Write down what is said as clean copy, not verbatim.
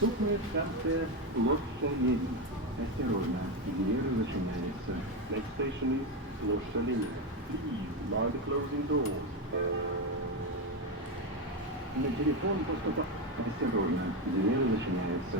Наступная станция Площадь Ленина. Осторожно, двери зачиняются. Next station is Plоща Ленина. Please mind the closing doors. На телефон поступает. Осторожно, двери зачиняются.